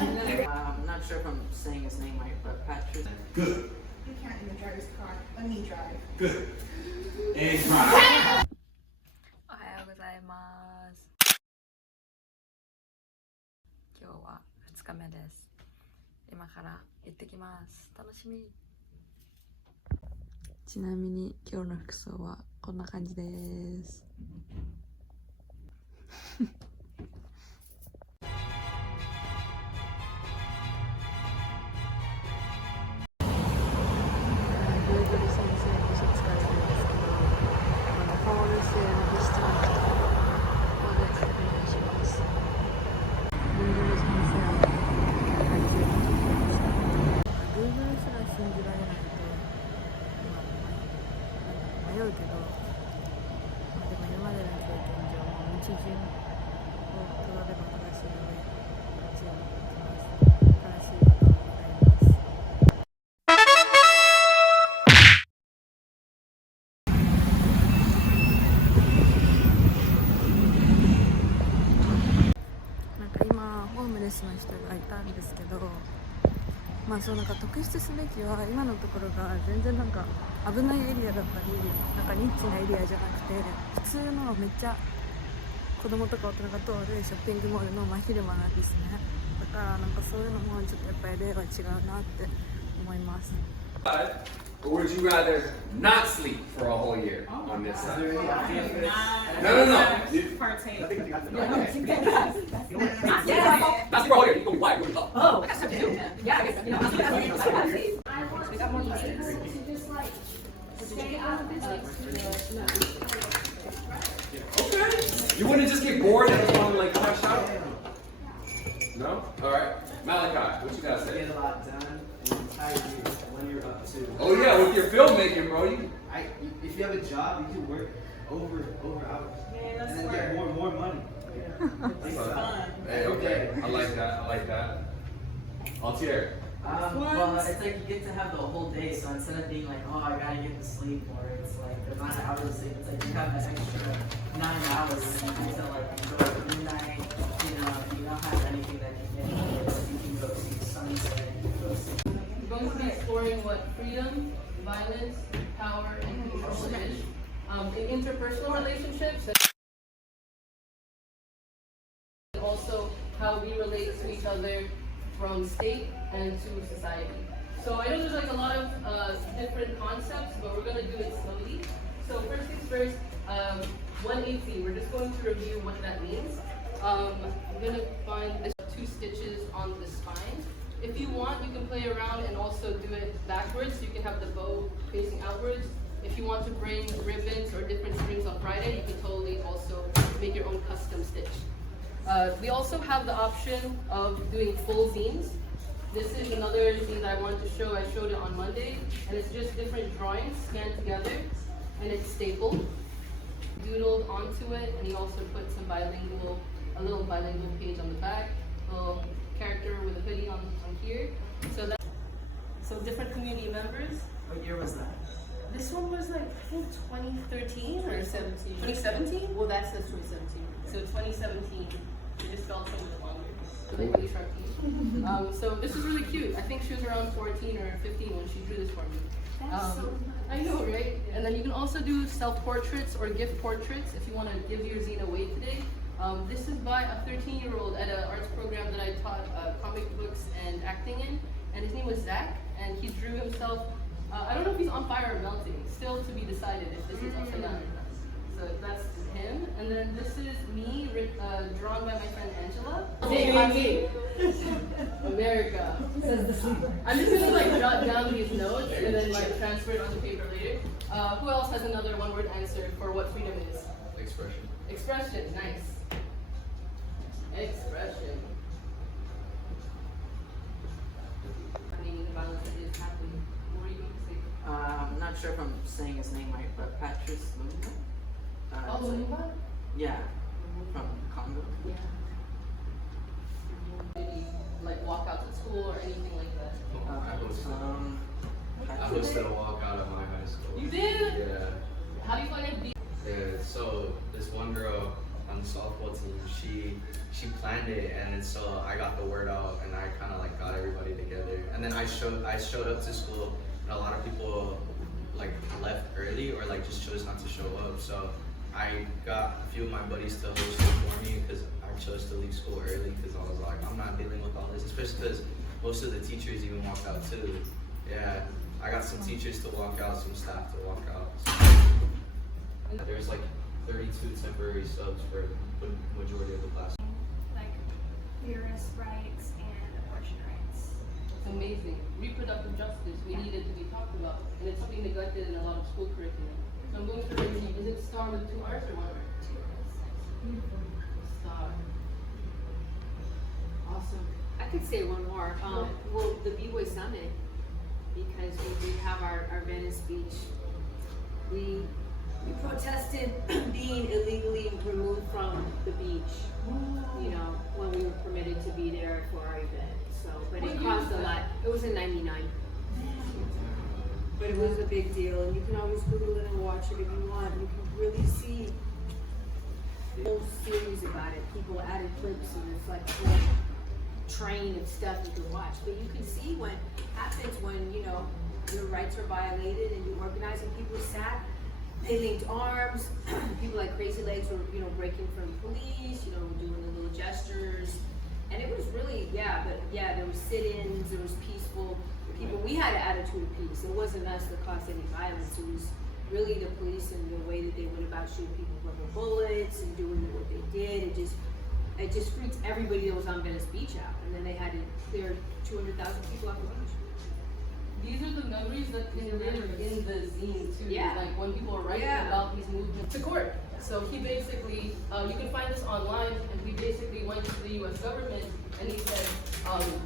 I'm not sure if I'm saying his name right, but Patrick. Good. You can't even drive his car. Let me drive. Good. And drive. おはようございます。今日は2日目です。今から行ってきます。楽しみ。ちなみに今日の服装はこんな感じです。の人がいたんですけど、まあそうなんか特筆すべきは今のところが全然なんか危ないエリアだったりなんかニッチなエリアじゃなくて普通のめっちゃ子供とか大人が通るショッピングモールの真昼間なんですね。だからなんかそういうのもちょっとやっぱり例は違うなって思います。Or would you rather not sleep for a whole year on this side? No. Partake. Not for a whole year. You go wide. Oh, that's what you do. Yeah, I guess. I want people to just like stay out of business. Okay. You wouldn't just get bored and just want to like crash out? No? Alright. Malachi, what you gotta say? Get a lot done in an entire year when you're up to. Oh yeah, with your filmmaking, bro. If you have a job, you can work over hours. Yeah, and then get more money. It's fun. Hey, okay. I like that. Altier. Well, it's like you get to have the whole day, so instead of being like, oh, I gotta get to sleep, or it's like the amount of hours of sleep, it's like you have that extra 9 hours and you get to like enjoy midnight, you know, you don't have anything that you can do. You can go see sunset, you can go see. We're going to be exploring what freedom, violence, power, and control is in interpersonal relationships, and also how we relate to each other from state and to society. So I know there's like a lot of different concepts, but we're going to do it slowly. So first things first, 180, we're just going to review what that means. We're going to find 2 stitches on the spine. If you want, you can play around and also do it backwards, so you can have the bow facing outwards. If you want to bring ribbons or different strings on Friday, you can totally also make your own custom stitch. We also have the option of doing full zines. This is another zine that I wanted to show. I showed it on Monday, and it's just different drawings scanned together, and it's stapled, doodled onto it, and you also put some a little bilingual page on the back, a little character with a hoodie on here. So different community members. What year was that? This one was like I think 2013 or 2017. 2017? Well, that says 2017. So 2017. It just felt so much longer. Like really sharp teeth. So this is really cute. I think she was around 14 or 15 when she drew this for me. That's so nice. I know, right? And then you can also do self-portraits or gift portraits if you want to give your zine away today. This is by a 13-year-old at an arts program that I taught comic books and acting in, and his name was Zach, and he drew himself. I don't know if he's on fire or melting. Still to be decided if this is upside down or not. So that's him, and then this is me, drawn by my friend Angela. America. I'm just gonna like jot down these notes and then like transfer it onto paper later. Who else has another one-word answer for what freedom is? Expression. Expression, nice. Expression. Violence that is happening. What are you going to say? I'm not sure if I'm saying his name right, but Patrick Lumumba. Lumumba? Yeah, from Congo. Yeah. Did you like walk out to school or anything like that? I hosted a walkout at my high school. You did? Yeah. How do you find it? Yeah, so this one girl, on the softball team. She planned it, and then so I got the word out, and I kind of like got everybody together. And then I showed up to school, and a lot of people like left early or like just chose not to show up. So I got a few of my buddies to host it for me because I chose to leave school early because I was like, I'm not dealing with all this, especially because most of the teachers even walked out too. Yeah, I got some teachers to walk out, some staff to walk out. So there's like 32 temporary subs for the majority of the class. Like clearest rights and abortion rights. It's amazing. Reproductive justice, we needed to be talked about, and it's something neglected in a lot of school curriculum. So I'm going to write to you. Is it STAR with 2 R's or 1 R? 2 R's. STAR. Awesome. I could say one more. Well, the B-Boy Summit, because when we have our Venice Beach, we protested being illegally removed from the beach, you know, when we were permitted to be there for our event. So, but it cost a lot. It was in '99. But it was a big deal, and you can always Google it and watch it if you want. You can really see the whole series about it. People added clips, and it's like a whole train of stuff you can watch. But you can see what happens when, you know, your rights are violated and you organize and people sat. They linked arms. People like Crazy Legs were, you know, breaking from police, you know, doing the little gestures. And it was really, yeah, but yeah, there was sit-ins, there was peaceful people. We had an attitude of peace. It wasn't us that caused any violence. It was really the police and the way that they went about shooting people with rubber bullets and doing what they did. It just freaked everybody that was on Venice Beach out. And then they had to clear 200,000 people off the beach. These are the memories that can live in the zine too. Yeah. Like when people are writing about these movements to court. So he basically, you can find this online, and he basically went to the U.S. government and he said,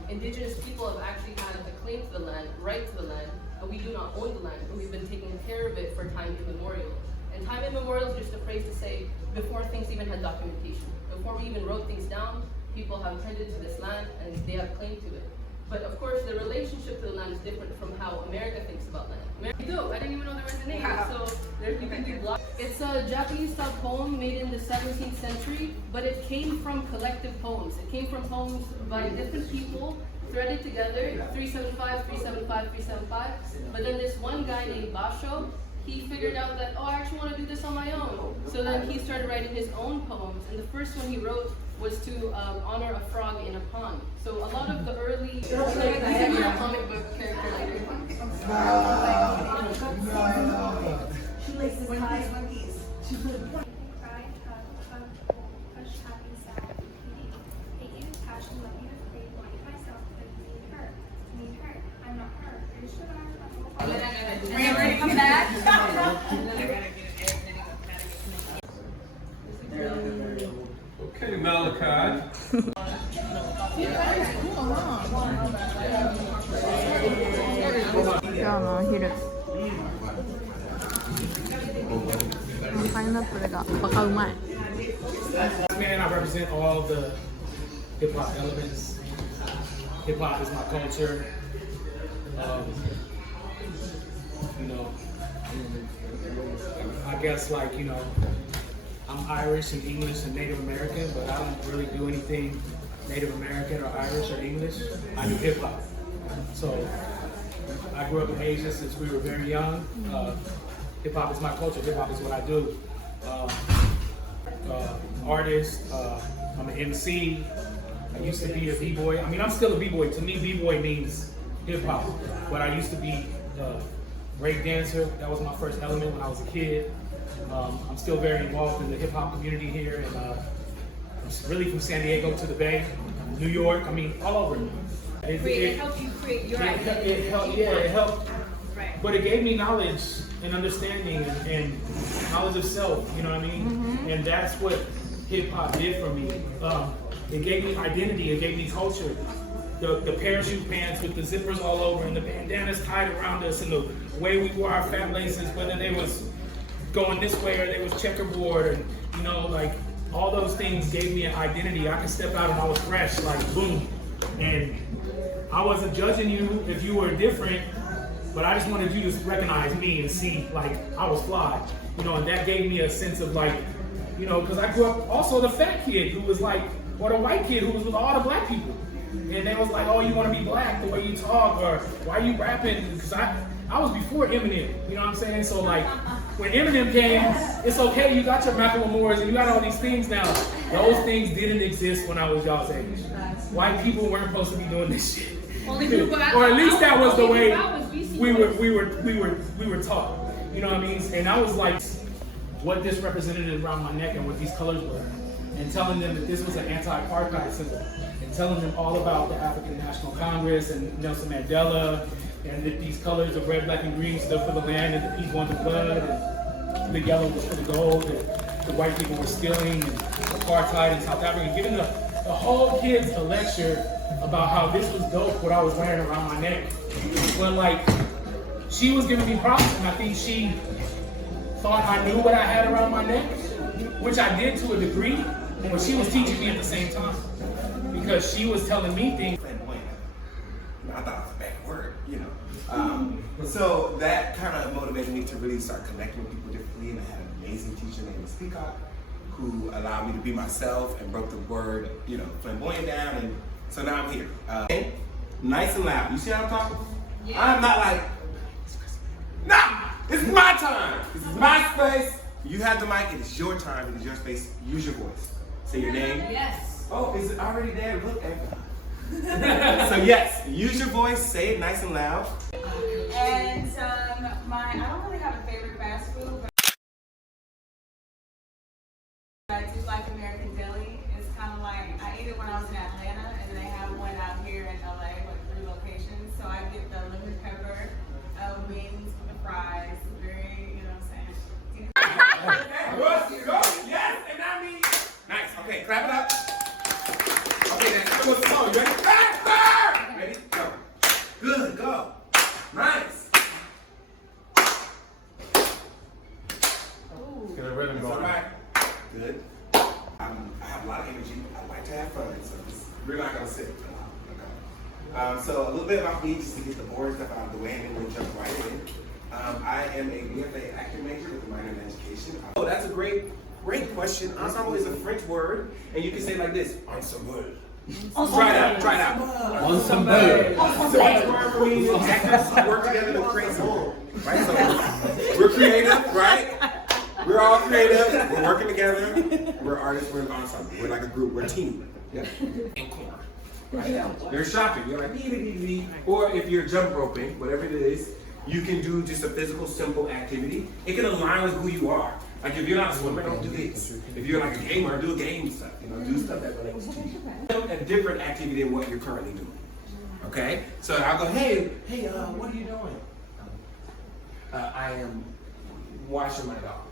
indigenous people have actually had a claim to the land, right to the land, and we do not own the land, but we've been taking care of it for time immemorial. And time immemorial is just a phrase to say before things even had documentation. Before we even wrote things down, people have tended to this land and they have claim to it. But of course, the relationship to the land is different from how America thinks about land. I didn't even know there was a name. So there can be blocked. It's a Japanese-style poem made in the 17th century, but it came from collective poems. It came from poems by different people, threaded together, 375, 375, 375. But then this one guy named Basho, he figured out that, oh, I actually want to do this on my own. So then he started writing his own poems, and the first one he wrote was to honor a frog in a pond. So a lot of the early, comic book character later. Cry, hug, push, happy, sad, repeating. Hate you, passion, love you, afraid, wanting myself, but need her. I'm not her. Are you sure that I'm not her? Are you ready to come back? Okay, Malachi. Man, I represent all the hip hop elements. Hip hop is my culture. You know, I guess like, you know, I'm Irish and English and Native American, but I don't really do anything Native American or Irish or English. I do hip hop. So I grew up in Asia since we were very young. Hip hop is my culture. Hip hop is what I do. Artist. I'm an MC. I used to be a b-boy. I mean, I'm still a b-boy. To me, b-boy means hip hop. But I used to be a break dancer. That was my first element when I was a kid. I'm still very involved in the hip hop community here, and I'm really from San Diego to the Bay, New York. I mean, all over. It helped you create your identity. It helped. Right. But it gave me knowledge and understanding and knowledge of self. You know what I mean? Mm-hmm. And that's what hip hop did for me. It gave me identity. It gave me culture. The parachute pants with the zippers all over and the bandanas tied around us and the way we wore our fat laces, whether they was going this way or they was checkerboard, and you know, like all those things gave me an identity. I could step out and I was fresh, like boom. And I wasn't judging you if you were different, but I just wanted you to recognize me and see like I was fly, you know, and that gave me a sense of like You know, because I grew up also the fat kid who was like, or the white kid who was with all the black people. And they was like, oh, you want to be black, the way you talk, or why you rapping? Because I was before Eminem, you know what I'm saying? So like, when Eminem came, it's okay, you got your Macklemores and you got all these things now. Those things didn't exist when I was y'all's age. White people weren't supposed to be doing this shit. Or at least that was the way we were taught. You know what I mean? And I was like, what this represented around my neck and what these colors were. And telling them that this was an anti-apartheid symbol. And telling them all about the African National Congress and Nelson Mandela. And that these colors of red, black, and green stood for the land, and the pink ones the blood, and the yellow was for the gold, and the white people were stealing, and apartheid in South Africa. Giving the whole kids a lecture about how this was dope, what I was wearing around my neck. But like, she was giving me props, and I think she thought I knew what I had around my neck, which I did to a degree, but she was teaching me at the same time. Because she was telling me things. I thought it was a bad word, you know. So that kind of motivated me to really start connecting with people differently, and I had an amazing teacher named Miss Peacock who allowed me to be myself and broke the word, you know, flamboyant down, and so now I'm here. Nice and loud. You see how I'm talking? Yeah. I'm not like, nah, this is my time. This is my space. You have the mic, it is your time, it is your space. Use your voice. Say your name. Yes. Oh, is it already there? Look at that. So yes, use your voice, say it nice and loud. And I don't really have a favorite fast food, but I do like American Deli. It's kind of like, I ate it when I was in Atlanta, and they have one out here in LA with 3 locations. So I get the lemon pepper wings with the fries. Very, you know what I'm saying? Go, yes, and I mean, nice, okay, clap it up. Okay, then that was the song. You ready? Faster! Ready? Go. Good, go. Nice. Get a rhythm going. All right. Good. I have a lot of energy. I like to have fun, so we're not gonna sit for long. Okay. So a little bit about me, just to get the boring stuff out of the way, and then we'll jump right in. I am a BFA acting major with a minor in education. Oh, that's a great question. Ensemble is a French word, and you can say it like this: ensemble. Try it out. Try it out. Ensemble. It's a French word for me. Actors work together to create something. Right? So we're creative, right? We're all creative. We're working together. We're artists. We're an ensemble. We're like a group. We're a team. Yep. Right? They're shopping. You're like, dee. Or if you're jump roping, whatever it is, you can do just a physical, simple activity. It can align with who you are. Like if you're not a swimmer, don't do this. If you're like a gamer, do a game stuff. You know, do stuff that relates to you. A different activity than what you're currently doing. Okay? So I'll go, hey, what are you doing? I am washing my dog.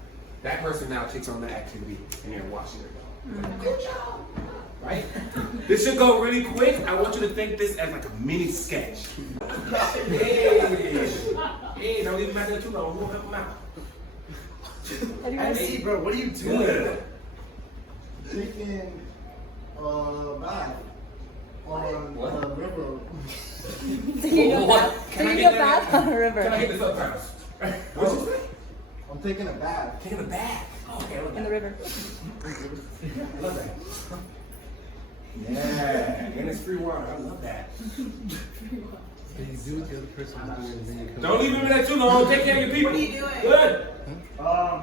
That person now takes on the activity and they're washing their dog. Good job. Right? This should go really quick. I want you to think this as like a mini sketch. Hey, don't leave him out there too long. We'll help him out. Hey, bro, what are you doing? Taking a bath on a river. Taking a bath on a river. Can I get the subtitles? What'd you say? I'm taking a bath. Taking a bath. Oh, okay, I love that. In the river. I love that. Yeah, and it's free water. I love that. Don't leave him in there too long. Take care of your people. What are you doing? Good. I'm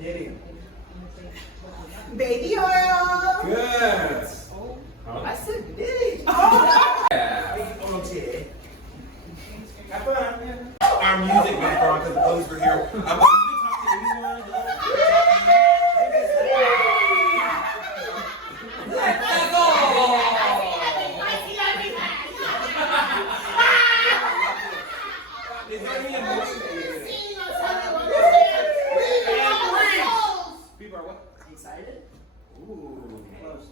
knitting. Baby oil. Good. I said knitting. Okay. Have fun. Our music background, because the others were here. You can talk to anyone. Is there any emotion? People are what? Excited? Ooh. Close.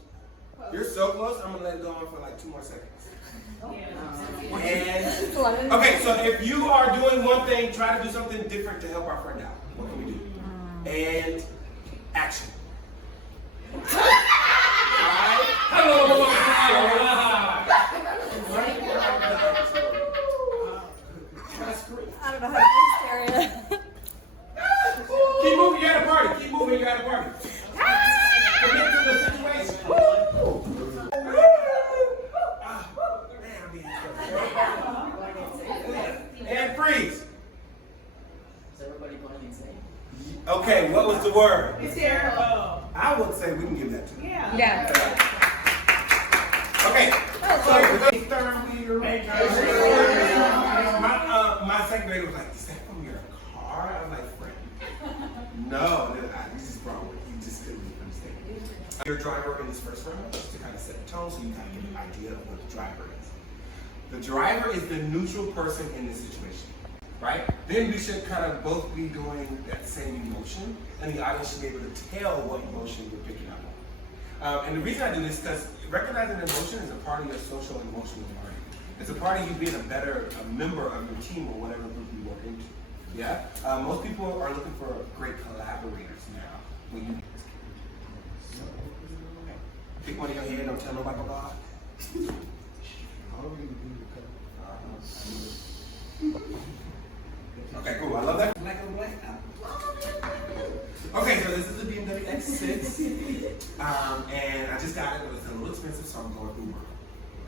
You're so close, I'm gonna let it go on for like 2 more seconds. And, okay, so if you are doing one thing, try to do something different to help our friend out. What can we do? And action. I don't know how to do hysteria. Keep moving, you're at a party. Keep moving, you're at a word. It's terrible. I would say we can give that to you. Yeah. Yeah. Okay. So we're going to third wheel. My second grader was like, is that from your car? I was like, friend. No, this is wrong. You just couldn't understand. Your driver in this first round, just to kind of set the tone so you kind of get an idea of what the driver is. The driver is the neutral person in this situation, right? Then we should kind of both be doing that same emotion, and the audience should be able to tell what emotion you're picking up on. And the reason I do this is because recognizing emotion is a part of your social and emotional learning. It's a part of you being a better member of your team or whatever group you work into. Yeah? Most people are looking for great collaborators now. When you pick one of your head, don't tell nobody about God. Okay, cool. I love that. Black on black. Okay, so this is the BMW X6. And I just got it, but it's a little expensive, so I'm going Uber.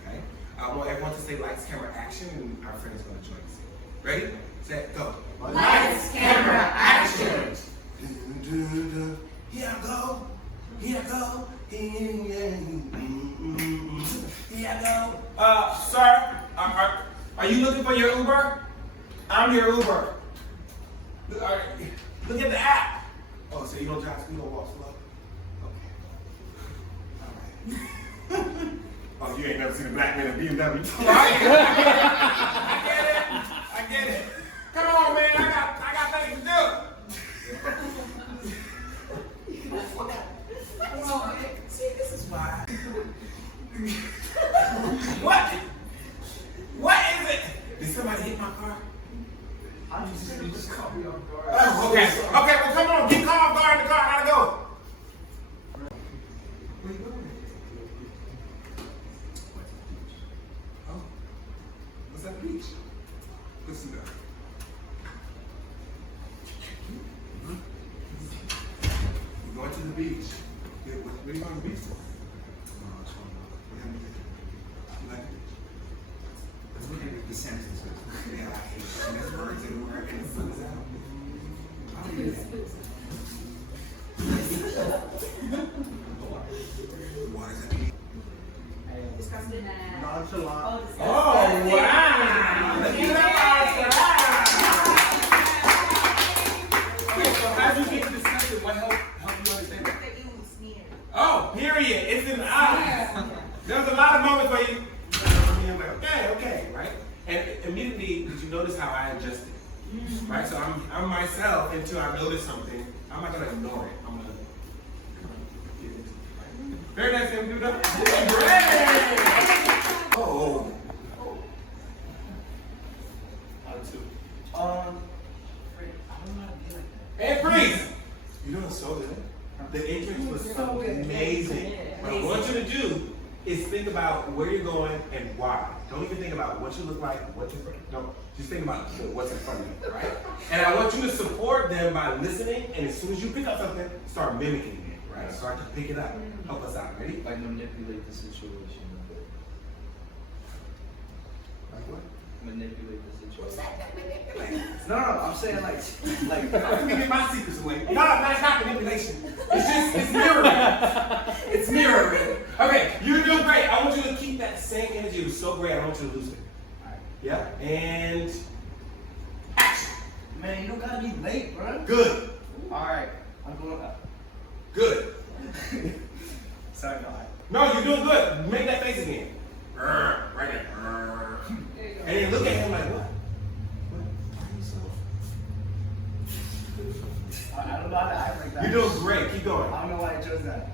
Okay? I want everyone to say lights, camera, action, and our friend's going to join us. Ready? Set, go. Lights, camera, action. Here I go. Here I go. Here I go. Sir, are you looking for your Uber? I'm your Uber. Look at the app. Oh, so you don't drive, you don't walk slow? Okay. All right. Oh, you ain't never seen a black man in BMW. I get it. Come on, man. I got things to do. Come on, man. See, this is why. What? What is it? Did somebody hit my car? I just caught me off guard. Oh, okay. Okay, well, come on. Get caught off guard in the car. How'd it go? Where you going? Oh. What's that beach? Listen to that. We're going to the beach. Where are you going to the beach for? You like it? Let's look at the San Francisco. Yeah, I hate it. And there's birds everywhere and the sun is out. I don't do that. What does that mean? Nonchalant. Oh, wow! Look at that! Okay, so how do you get to the sentence? What help you understand that? Oh, period. It's in the eyes. There's a lot of moments where you, I'm like, okay, right? And immediately, did you notice how I adjusted? Right? So I'm myself until I notice something. I'm not going to ignore it. I'm going to get into it. Right? Very nice, Sam. Give it up. Great! Oh. Hey, freeze! You're doing so good. The entrance was amazing. What I want you to do is think about where you're going and why. Don't even think about what you look like, what's in front of you. No, just think about what's in front of you, right? And I want you to support them by listening, and as soon as you pick up something, start mimicking it, right? Start to pick it up. Help us out. Ready? Like manipulate the situation. Like what? Manipulate the situation. No, I'm saying like. I'm gonna get my secrets away. No, that's not manipulation. It's mirroring. It's mirroring. Okay, you're doing great. I want you to keep that same energy. It was so great. I don't want you to lose it. All right. Yeah. And action. Man, you don't gotta be late, bro. Good. Alright, I'm going up. Good. Sorry, no. No, you're doing good. Make that face again. Right there. And then look at him like, what? I don't know how to act like that. You're doing great. Keep going. I don't know why I chose that.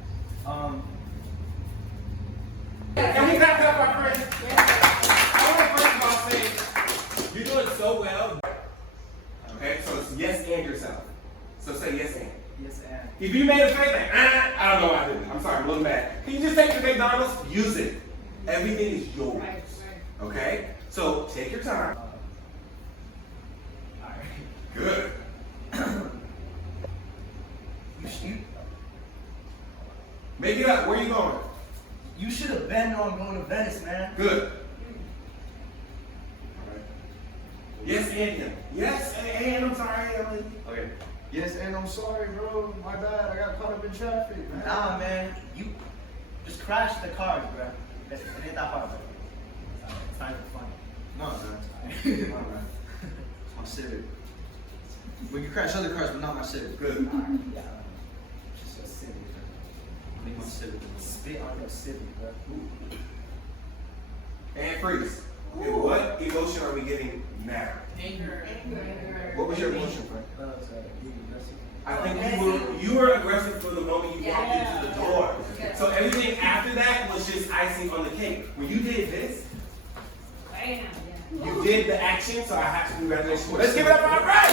Can we clap up our friend? I want to first of all say, you're doing so well. Okay, so it's yes and yourself. So say yes and. Yes, and. If you made a face like, I don't know why I did it. I'm sorry, I'm a little mad. Can you just take your McDonald's? Use it. Everything is yours. Okay? So take your time. Alright. Good. Make it up. Where you going? You should have been on going to Venice, man. Good. Yes, and him. Yes, and I'm sorry, Emily. Okay. Yes, and I'm sorry, bro. My bad. I got caught up in traffic, man. Nah, man. You just crashed the cars, bro. It ain't that hard, bro. It's not even funny. No, man. No, man. It's my Civic. We can crash other cars, but not my Civic. Good. Yeah. Just a Civic, bro. I think my Civic. Spit on your Civic, bro. And freeze. Okay, what emotion are we getting now? Anger. What was your emotion, Frank? You aggressive. I think you were aggressive from the moment you walked into the door. So everything after that was just icing on the cake. When you did this, you did the action, so I have to congratulate you. Let's give it up for our friend!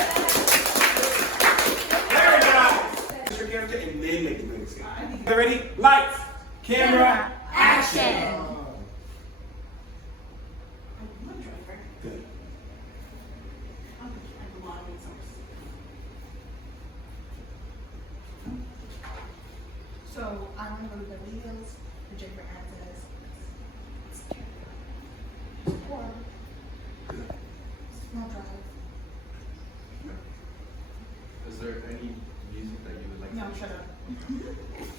Very nice! Your character and then make the big scene. You ready? Lights, camera, action! Good. So I want to go to the videos, the Jennifer Aniston or small drive. Is there any music that you would like No, to shut up.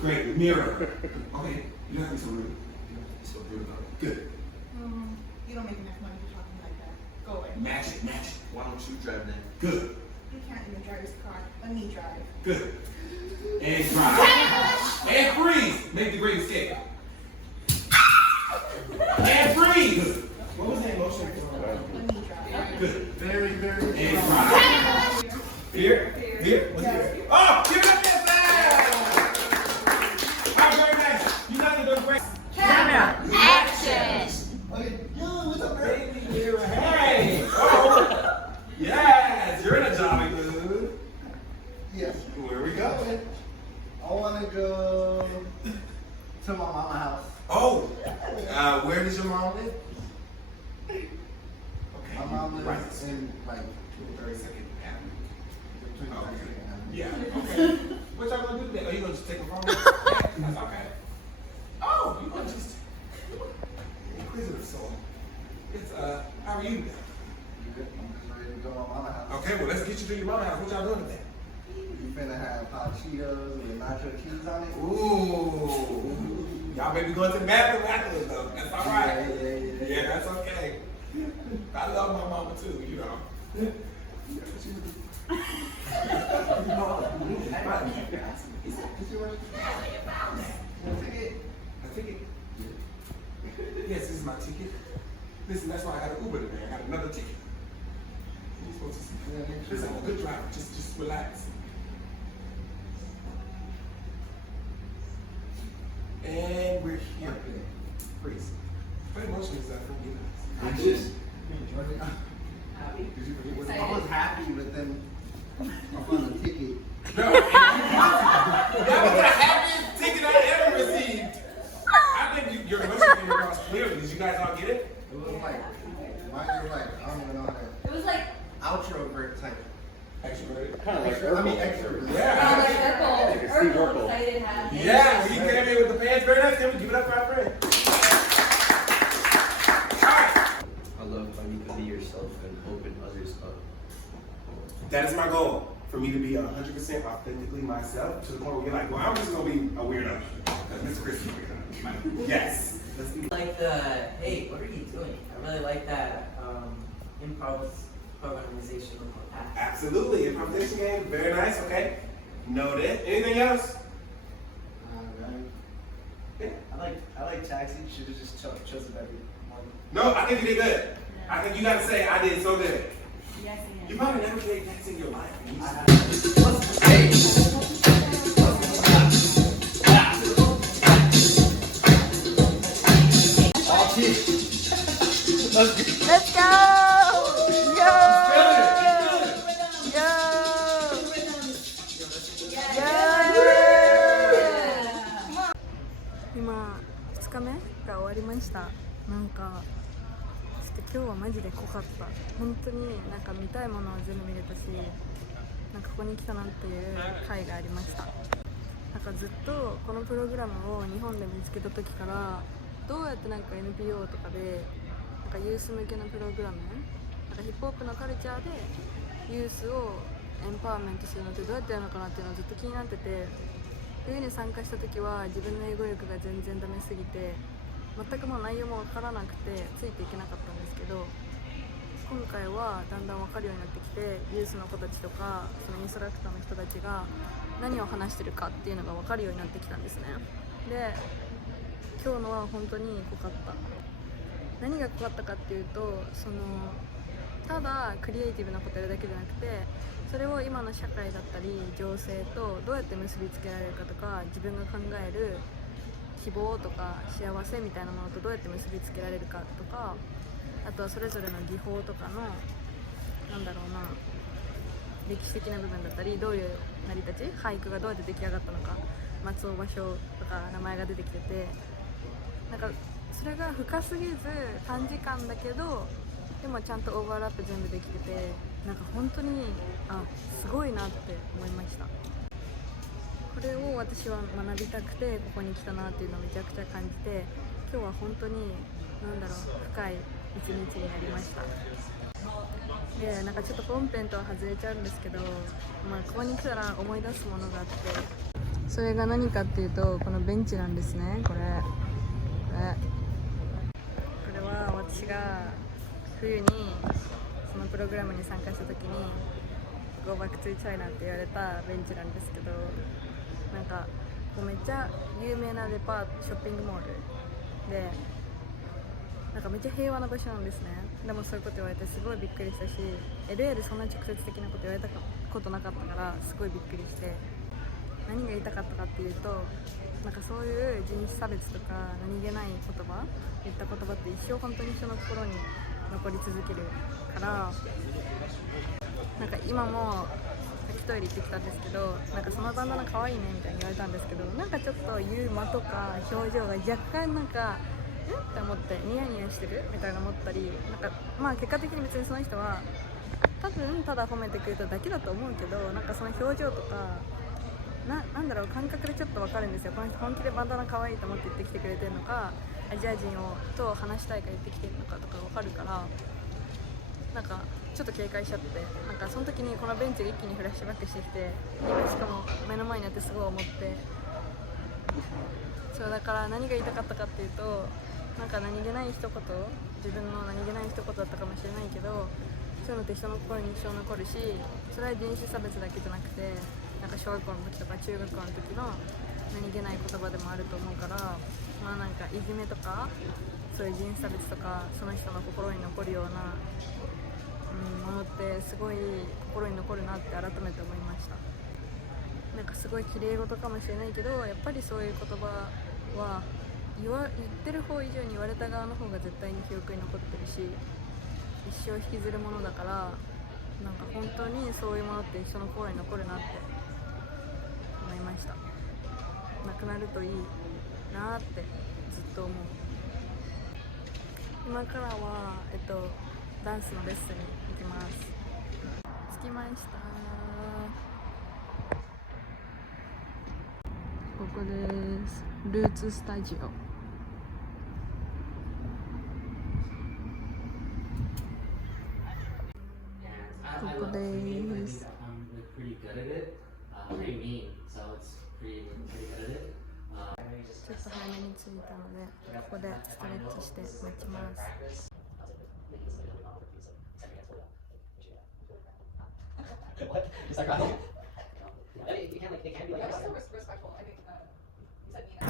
Great, mirror. Okay, you don't have to be so rude. So rude about it. Good. You don't make enough money to talk to me like that. Go away. Match it, match it. Why don't you drive then? Good, You can't even drive this car. Let me drive. good. And drive. And freeze. Make the green stick. And freeze. What was the emotion? Let me drive. Good. Very, very. And drive. Fear? Fear? What's fear? Oh, give it up there, All right, very nice. You guys are doing great. Camera, action! Okay, yo, what's up, bro? Hey. Oh. Yes, you're in a jolly mood. Yes. Where we going? I want to go to my mama's house. Oh. Where does your mom live? Okay. My mom lives Right. in like 32nd Avenue. between Okay. 32nd and Yeah. Okay. What y'all gonna do today? Are you gonna just take a phone? That's okay. Oh, you gonna just inquisitive soul. It's how are you? I'm just ready to go to my mama's house. Okay, well let's get you to your mama's house. What y'all doing today? We finna have hot Cheetos with nacho cheese on it. Ooh. Y'all may be going to the bathroom afterwards though. That's all right. Yeah. That's okay. I love my mama too, you know. A ticket? Yes, this is my ticket. Listen, that's why I got an Uber today. I got another ticket. You're supposed to listen, I'm a good driver. Just relax. And we're here. Freeze. What emotion is that from you guys? Anxious? Happy. Did you forget what I was happy with them on the ticket. No, that was the happiest ticket I ever received. I think your emotion came across clearly. Did you guys all get it? It was like, mine was like, I don't even know how to. It was like, Outro break type. Extroverted. Kind of like I mean, extrovert. Yeah. Urkel excited, happy. Yeah, when he came in with the pants, very nice. Can we give it up for our friend? I love how you can be yourself and open others up. That is my goal. For me to be 100% authentically myself to the point where you're like, well, I'm just gonna be a weirdo. Because Miss Chris is a weirdo. Like, yes. Let's be. Like the, hey, what are you doing? I really like that improvisation of the past. Absolutely. Improvisation game. Very nice. Okay. Noted. Anything else? Yeah. I like Taxi. Should have just chosen every morning. No, I think you did good. I think you gotta say I did so good. Yes, and You probably never played that in your life. Let's go! Yo! Yo!今2日目が終わりました。なんかちょっと今日はマジで濃かった。本当になんか見たいものは全部見れたし、なんかここに来たなっていう回がありました。なんかずっとこのプログラムを日本で見つけた時からどうやってなんか NPO とかでなんかユース向けのプログラム、なんかヒップホップのカルチャーでユースをエンパワーメントするのってどうやってやるのかなっていうのをずっと気になってて、冬に参加した時は自分の英語力が全然ダメすぎて全くもう内容も分からなくてついていけなかったんですけど、今回はだんだん分かるようになってきて、ユースの子たちとかそのインストラクターの人たちが何を話してるかっていうのが分かるようになってきたんですね。で、今日のは本当に濃かった。何が濃かったかっていうと、ただクリエイティブなことやるだけじゃなくて、それを今の社会だったり情勢とどうやって結びつけられるかとか、自分が考える希望とか幸せみたいなものとどうやって結びつけられるかとか、あとはそれぞれの技法とかの歴史的な部分だったり、どういう成り立ち、俳句がどうやって出来上がったのか、松尾芭蕉とか名前が出てきてて、それが深すぎず短時間だけどでもちゃんとオーバーラップ全部できてて、本当にすごいなって思いました。これを私は学びたくてここに来たなっていうのをめちゃくちゃ感じて、今日は本当に深い一日になりました。で、ちょっと本編とは外れちゃうんですけど、ここに来たら思い出すものがあって、それが何かっていうと、このベンチなんですね。これは私が冬にそのプログラムに参加した時に Go back to China って言われたベンチなんですけど、めっちゃ有名なショッピングモールで、めっちゃ平和な場所なんですね。でもそういうこと言われてすごいびっくりしたし、 LA でそんな直接的なこと言われたことなかったからすごいびっくりして、何が言いたかったかっていうと、そういう人種差別とか何気ない言葉、言った言葉って一生本当に人の心に残り続けるから、今もさっきトイレ行ってきたんですけど、そのバンダナ可愛いねみたいに言われたんですけど、ちょっと言う間とか表情が若干って思ってニヤニヤしてるみたいな思ったり、結果的に別にその人は多分ただ褒めてくれただけだと思うけど、その表情とか感覚でちょっと分かるんですよ。この人本気でバンダナ可愛いと思って言ってきてくれてるのか、アジア人と話したいから言ってきてるのかとか分かるから、ちょっと警戒しちゃって、その時にこのベンチが一気にフラッシュバックしてきて、今しかも目の前にあってすごい思って、そうだから何が言いたかったかっていうと、何気ない一言、自分の何気ない一言だったかもしれないけど、そういうのって人の心に一生残るし、それは人種差別だけじゃなくて、小学校の時とか中学校の時の何気ない言葉でもあると思うから、いじめとかそういう人種差別とかその人の心に残るような、ものってすごい心に残るなって改めて思いました。すごい綺麗事かもしれないけど、やっぱりそういう言葉は言ってる方以上に言われた側の方が絶対に記憶に残ってるし、一生引きずるものだから、本当にそういうものって人の心に残るなって思いました。なくなるといいなってずっと思う。今からは、ダンスのレッスンに行きます。着きました。ここです。ルーツスタジオ。ここです。ちょっと早めに着いたので、ここでストレッチして待ちます。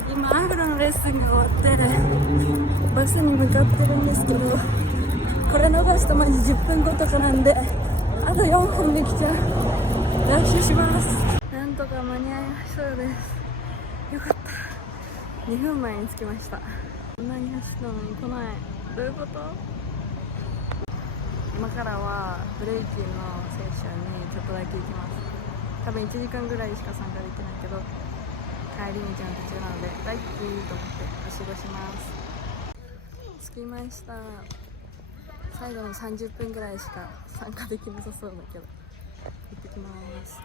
今アフロのレッスンが終わってバスに向かってるんですけど、これ伸ばすとマジ10分後とかなんで、あと4分できちゃう。ダッシュします。なんとか間に合いそうです。よかった。2分前に着きました。こんなに走ったのに来ない。どういうこと？今からはブレイキンのセッションにちょっとだけ行きます。多分1時間ぐらいしか参加できないけど、帰り道の途中なのでラッキーと思ってはしごします。着きました。最後の30分ぐらいしか参加できなさそうだけど、行ってきます。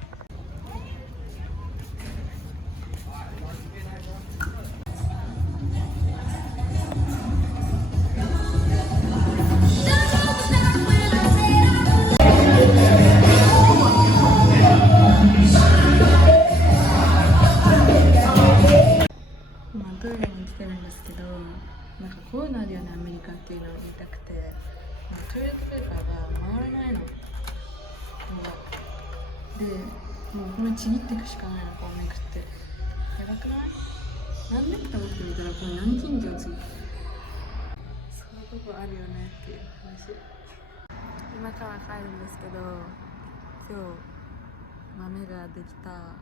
トイレに来てるんですけど、なんかこういうのあるよね、アメリカっていうのを見たくて、トイレットペーパーが回らないの。で、もうこれちぎっていくしかないの、こうめくって。やばくない？なんでって思ってみたら、これ南京錠ついてる。そういうとこあるよねっていう話。今から帰るんですけど、今日豆ができた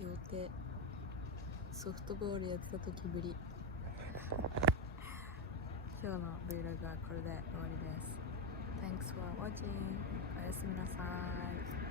両手ソフトボールやってた時ぶり。今日の Vlog はこれで終わりです。Thanks for watching. おやすみなさい。